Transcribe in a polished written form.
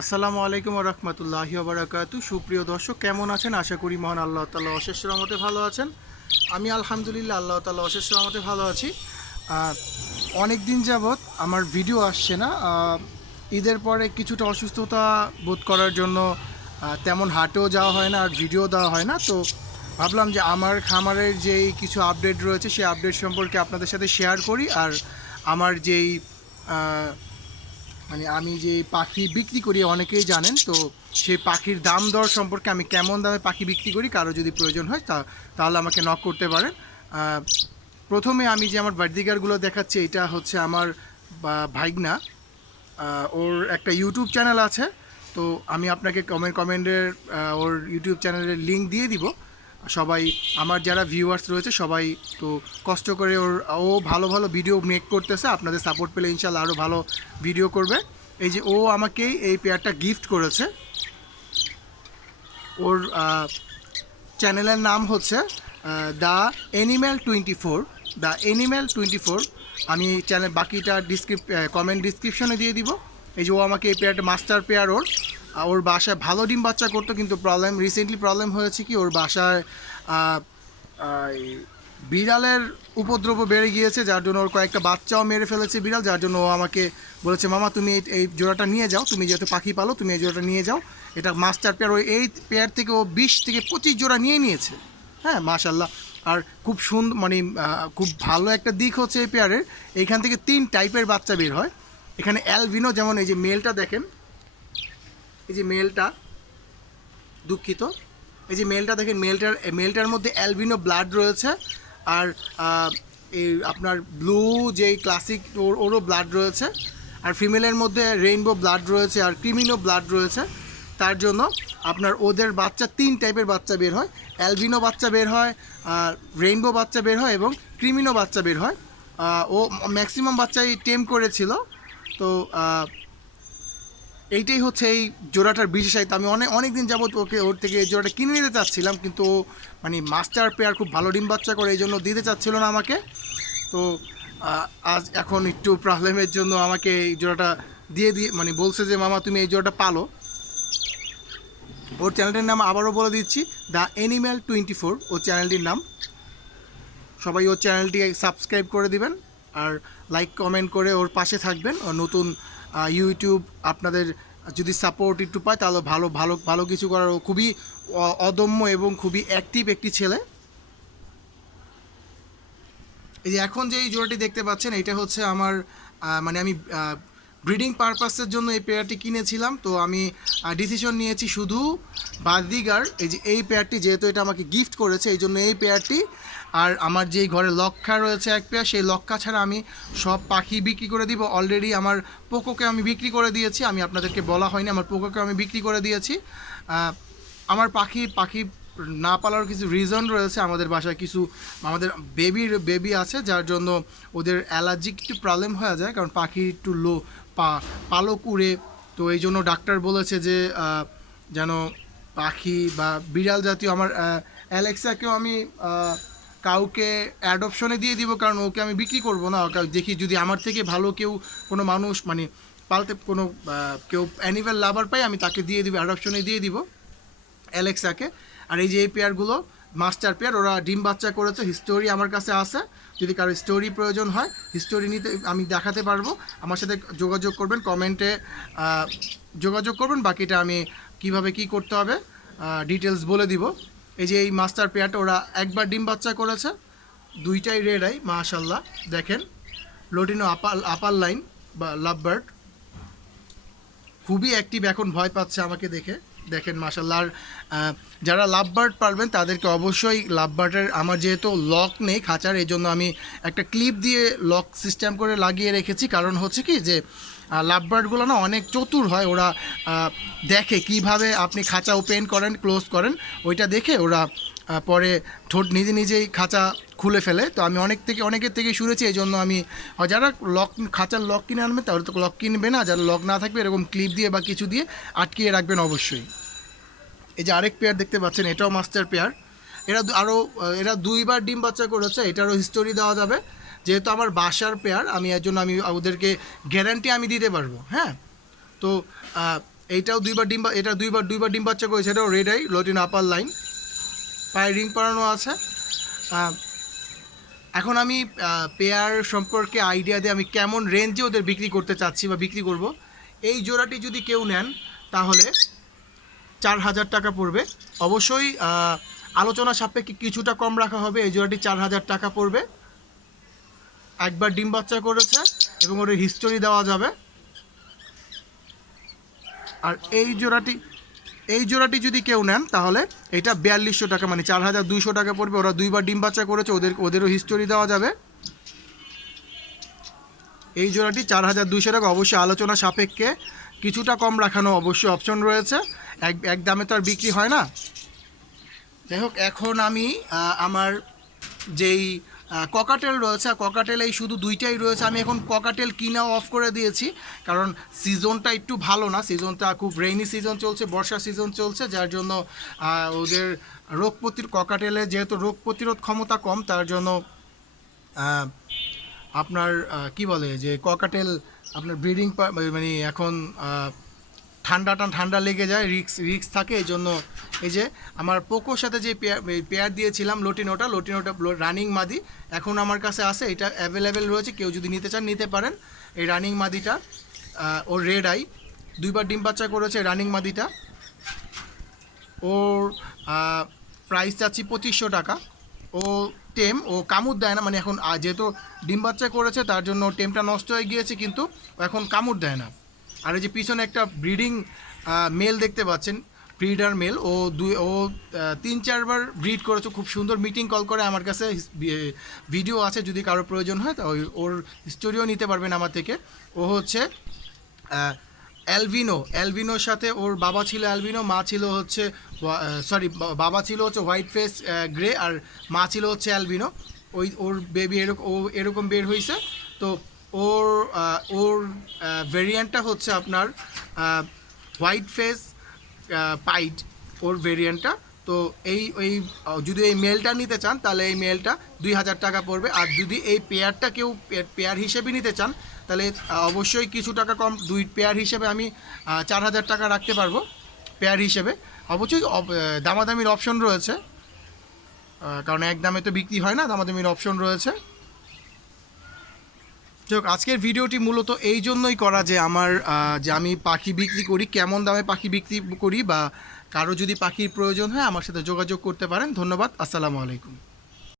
আসসালামু আলাইকুম ওয়া রাহমাতুল্লাহি ওয়া বারাকাতুহু। সুপ্রিয় দর্শক, কেমন আছেন? আশা করি মহান আল্লাহ তাআলা অশেষ রহমতে ভালো আছেন। আমি আলহামদুলিল্লাহ আল্লাহ তাআলা অশেষ রহমতে ভালো আছি। অনেক দিন যাবৎ আমার ভিডিও আসছে না। ঈদের পরে কিছুটা অসুস্থতা বোধ করার জন্য তেমন হাটেও যাওয়া হয় না আর ভিডিও দেওয়া হয় না। তো ভাবলাম যে আমার খামারের যেই কিছু আপডেট রয়েছে সেই আপডেট সম্পর্কে আপনাদের সাথে শেয়ার করি। আর আমার যেই আমি যে পাখি বিক্রি করি অনেকেই জানেন, তো সেই পাখির দাম দর সম্পর্কে আমি কেমন দামে পাখি বিক্রি করি, কারো যদি প্রয়োজন হয় তাহলে আমাকে নক করতে পারেন। প্রথমে আমি যে আমার বার্দিগারগুলো দেখাচ্ছি, এটা হচ্ছে আমার ভাইগনা। ওর একটা ইউটিউব চ্যানেল আছে, তো আমি আপনাকে কমেন্টের ওর ইউটিউব চ্যানেলের লিঙ্ক দিয়ে দিব। সবাই আমার যারা ভিউয়ার্স রয়েছে সবাই তো কষ্ট করে ও ভালো ভালো ভিডিও মেক করতেছে। আপনাদের সাপোর্ট পেলে ইনশাল্লাহ আরও ভালো ভিডিও করবে। এই যে ও আমাকেই এই পেয়ারটা গিফট করেছে। ওর চ্যানেলের নাম হচ্ছে দ্য অ্যানিম্যাল 24। The animal 24। আমি চ্যানেল বাকিটা কমেন্ট ডিসক্রিপশনে দিয়ে দিব। এই যে ও আমাকে এই পেয়ারটা মাস্টার পেয়ার। ওর বাসায় ভালো ডিম বাচ্চা করতো, কিন্তু রিসেন্টলি প্রবলেম হয়েছে কি, ওর বাসায় বিড়ালের উপদ্রব বেড়ে গিয়েছে, যার জন্য ওর কয়েকটা বাচ্চাও মেরে ফেলেছে বিড়াল। যার জন্য ও আমাকে বলেছে, মামা তুমি এই জোড়াটা নিয়ে যাও, তুমি যেহেতু পাখি পালো তুমি এই জোড়াটা নিয়ে যাও। এটা মাস্টার পেয়ার। এই পেয়ার থেকে ও 20 থেকে 25 জোড়া নিয়ে নিয়েছে। হ্যাঁ, মাশাল্লাহ। আর খুব সুন্দর, খুব ভালো একটা দিক হচ্ছে এই পেয়ারের, এইখান থেকে 3 টাইপের বাচ্চা বের হয়। এখানে অ্যালবিনো, যেমন এই যে মেলটা দেখেন, এই যে মেলটা, দুঃখিত, এই যে মেলটা দেখেন, মেলটার মধ্যে অ্যালবিনো ব্লাড রয়েছে। আর এই আপনার ব্লু যেই ক্লাসিক ওরও ব্লাড রয়েছে। আর ফিমেলের মধ্যে রেইনবো ব্লাড রয়েছে আর ক্রিমিনো ব্লাড রয়েছে। তার জন্য আপনার ওদের বাচ্চা 3 টাইপের বাচ্চা বের হয়। অ্যালবিনো বাচ্চা বের হয়, রেইনবো বাচ্চা বের হয় এবং ক্রিমিনো বাচ্চা বের হয়। ও ম্যাক্সিমাম বাচ্চাই টেম করেছিল। তো এইটাই হচ্ছে এই জোড়াটার বিশেষায়িত। আমি অনেক দিন যাবত ওর থেকে এই জোড়াটা কিনে নিতে চাচ্ছিলাম, কিন্তু মাস্টার পেয়ার খুব ভালো ডিম বাচ্চা করে, এই জন্য দিতে চাচ্ছিল না আমাকে। তো আজ এখন একটু প্রবলেমের জন্য আমাকে এই জোড়াটা দিয়ে বলছে যে মামা তুমি এই জোড়াটা পালো। ওর চ্যানেলটির নাম আবারও বলে দিচ্ছি, দ্য অ্যানিম্যাল 24 ওর চ্যানেলটির নাম। সবাই ওর চ্যানেলটি সাবস্ক্রাইব করে দিবেন আর লাইক কমেন্ট করে ওর পাশে থাকবেন। ও নতুন ইউটিউব আপনাদের যদি সাপোর্ট একটু পায় তাহলে ভালো ভালো ভালো কিছু করার। ও খুবই অদম্য এবং খুবই অ্যাক্টিভ একটি ছেলে। এই যে এখন যে এই জোড়াটি দেখতে পাচ্ছেন, এটা হচ্ছে আমার আমি ব্রিডিং পারপাসের জন্য এই পেয়ারটি কিনেছিলাম। তো আমি ডিসিশন নিয়েছি শুধু বাদিগার, এই পেয়ারটি যেহেতু এটা আমাকে গিফট করেছে, এই জন্য এই পেয়ারটি। আর আমার যেই ঘরে লক্ষা রয়েছে এক পেয়ার, সেই লক্ষা ছাড়া আমি সব পাখি বিক্রি করে দিব। অলরেডি আমার পোকোকে আমি বিক্রি করে দিয়েছি, আমি আপনাদেরকে বলা হয়নি, আমার পোকোকে আমি বিক্রি করে দিয়েছি। আমার পাখি না পালার কিছু রিজন রয়েছে। আমাদের বাসায় কিছু আমাদের বেবি আছে, যার জন্য ওদের অ্যালার্জিক একটু প্রবলেম হয়ে যায়, কারণ পাখি একটু পালক উড়ে। তো এই জন্য ডাক্তার বলেছে যে যেন পাখি বা বিড়াল জাতীয় আমার অ্যালেক্সাকেও আমি কাউকে অ্যাডপশনে দিয়ে দিব, কারণ ওকে আমি বিক্রি করব না। দেখি যদি আমার থেকে ভালো কেউ কোনো মানুষ পালতে কোনো কেউ অ্যানিম্যাল লাভার পাই, আমি তাকে দিয়ে দিব, অ্যাডপশনে দিয়ে দিব অ্যালেক্সাকে। আর এই যে এই পেয়ারগুলো মাস্টার পেয়ার, ওরা ডিম বাচ্চা করেছে। হিস্টোরি আমার কাছে আছে, যদি কারো স্টোরি প্রয়োজন হয় হিস্টোরি নিতে আমি দেখাতে পারবো। আমার সাথে যোগাযোগ করবেন, কমেন্টে যোগাযোগ করবেন। বাকিটা আমি কিভাবে কি করতে হবে ডিটেলস বলে দিব। এই যে এই মাস্টার পেয়ারটা ওরা একবার ডিম বাচ্চা করেছে, দুইটাই রেড আই মাশাল্লাহ। দেখেন লোটিনো আপার লাইন বা লাভ বার্ড, খুবই অ্যাক্টিভ, এখন ভয় পাচ্ছে আমাকে দেখে। দেখেন মাশাল্লাহ। আর যারা লাভ বার্ড পারবেন তাদেরকে অবশ্যই লাভ বার্ডের, আমার যেহেতু লক নেই খাঁচার, এই জন্য আমি একটা ক্লিপ দিয়ে লক সিস্টেম করে লাগিয়ে রেখেছি। কারণ হচ্ছে কি যে লাভ বার্ডগুলো না অনেক চতুর হয়, ওরা দেখে কিভাবে আপনি খাঁচা ওপেন করেন ক্লোজ করেন, ওইটা দেখে ওরা পরে ঠোঁট নিজেই খাঁচা খুলে ফেলে। তো আমি অনেকের থেকে শুনেছি, এই জন্য আমি যারা খাঁচার লক কিনে আনবে তাহলে তো লক কিনবে না, যারা লক না থাকবে এরকম ক্লিপ দিয়ে বা কিছু দিয়ে আটকিয়ে রাখবেন অবশ্যই। এই যে আরেক পেয়ার দেখতে পাচ্ছেন, এটাও মাস্টার পেয়ার। এরা 2বার ডিম বাচ্চা করেছে, এটারও হিস্টোরি দেওয়া যাবে। যেহেতু আমার বাসার পেয়ার, এর জন্য আমি ওদেরকে গ্যারান্টি আমি দিতে পারবো। হ্যাঁ, তো এইটাও এটা দুইবার ডিম বাচ্চা করেছে, এটাও রেড আই লটিনো আপার লাইন, পায়ে রিং পরানো আছে। এখন আমি পেয়ার সম্পর্কে আইডিয়া দিয়ে আমি কেমন রেঞ্জে ওদের বিক্রি করতে চাচ্ছি বা বিক্রি করব। এই জোড়াটি যদি কেউ নেন তাহলে 4,000 টাকা পড়বে। অবশ্যই আলোচনা সাপেক্ষে কিছুটা কম রাখা হবে। এই জোড়াটি 4,000 টাকা পড়বে। একবার ডিম বাচ্চা করেছে এবং ওর হিস্টোরি দেওয়া যাবে। আর এই জোড়াটি যদি কেউ নেন তাহলে এটা 4,200 টাকা, মানে 4,200 টাকা পড়বে। ওরা দুইবার ডিম বাচ্চা করেছে, ওদেরও হিস্টোরি দেওয়া যাবে। এই জোড়াটি 4,200 টাকা। অবশ্যই আলোচনা সাপেক্ষে কিছুটা কম রাখানো অবশ্যই অপশন রয়েছে, এক দামে তো আর বিক্রি হয় না। যাই হোক, এখন আমি আমার যেই ককাটেল রয়েছে, ককাটেল এই শুধু দুইটাই রয়েছে। আমি এখন ককাটেল কিনা অফ করে দিয়েছি, কারণ সিজনটা একটু ভালো না। সিজনটা খুব রেইনি সিজন চলছে, বর্ষা সিজন চলছে, যার জন্য ওদের ককাটেলের যেহেতু রোগ প্রতিরোধ ক্ষমতা কম, তার জন্য আপনার কি বলে যে ককাটেল আপনার ব্রিডিং মানে এখন ঠান্ডা লেগে যায়, রিক্স থাকে। এই জন্য এই যে আমার পোকোর সাথে যে পেয়ার দিয়েছিলাম লটিনোটা রানিং মাদি এখন আমার কাছে আছে, এটা অ্যাভেলেবেল রয়েছে। কেউ যদি নিতে চান নিতে পারেন। এই রানিং মাদিটা ওর রেড আই, দুইবার ডিম বাচ্চা করেছে রানিং মাদিটা। ওর প্রাইস চাচ্ছি 2,500 টাকা। ও কামড় দেয় না, মানে এখন যেহেতু ডিম বাচ্চা করেছে তার জন্য টেমটা নষ্ট হয়ে গিয়েছে, কিন্তু এখন কামড় দেয় না। আর এই যে পিছনে একটা ব্রিডিং মেল দেখতে পাচ্ছেন, ব্রিডার মেল। ও 3-4 বার ব্রিড করেছে, খুব সুন্দর মিটিং কল করে। আমার কাছে ভিডিও আছে, যদি কারো প্রয়োজন হয় তা ওর স্টোরিও নিতে পারবেন আমার থেকে। ও হচ্ছে অ্যালবিনোর সাথে ওর বাবা ছিল অ্যালবিনো, মা ছিল হচ্ছে বাবা ছিল হচ্ছে হোয়াইট ফেস গ্রে, আর মা ছিল হচ্ছে অ্যালবিনো। ওর বেবি এরকম বের হয়েছে। তো ওর ভেরিয়েন্টটা হচ্ছে আপনার হোয়াইট ফেস পাইট, ওর ভেরিয়েন্টটা। তো যদি এই মেলটা নিতে চান তাহলে এই মেলটা 2,000 টাকা পড়বে। আর যদি এই পেয়ারটা কেউ পেয়ার হিসেবে নিতে চান তাহলে অবশ্যই কিছু টাকা কম, দুই পেয়ার হিসেবে আমি 4,000 টাকা রাখতে পারবো পেয়ার হিসেবে। অবশ্যই দামাদামির অপশন রয়েছে, কারণ এক দামে তো বিক্রি হয় না, দামাদামির অপশন রয়েছে। যাই হোক, আজকের ভিডিওটি মূলত এই জন্যই করা যে যে আমি পাখি বিক্রি করি, কেমন দামে পাখি বিক্রি করি, বা কারো যদি পাখির প্রয়োজন হয় আমার সাথে যোগাযোগ করতে পারেন। ধন্যবাদ, আসসালামু আলাইকুম।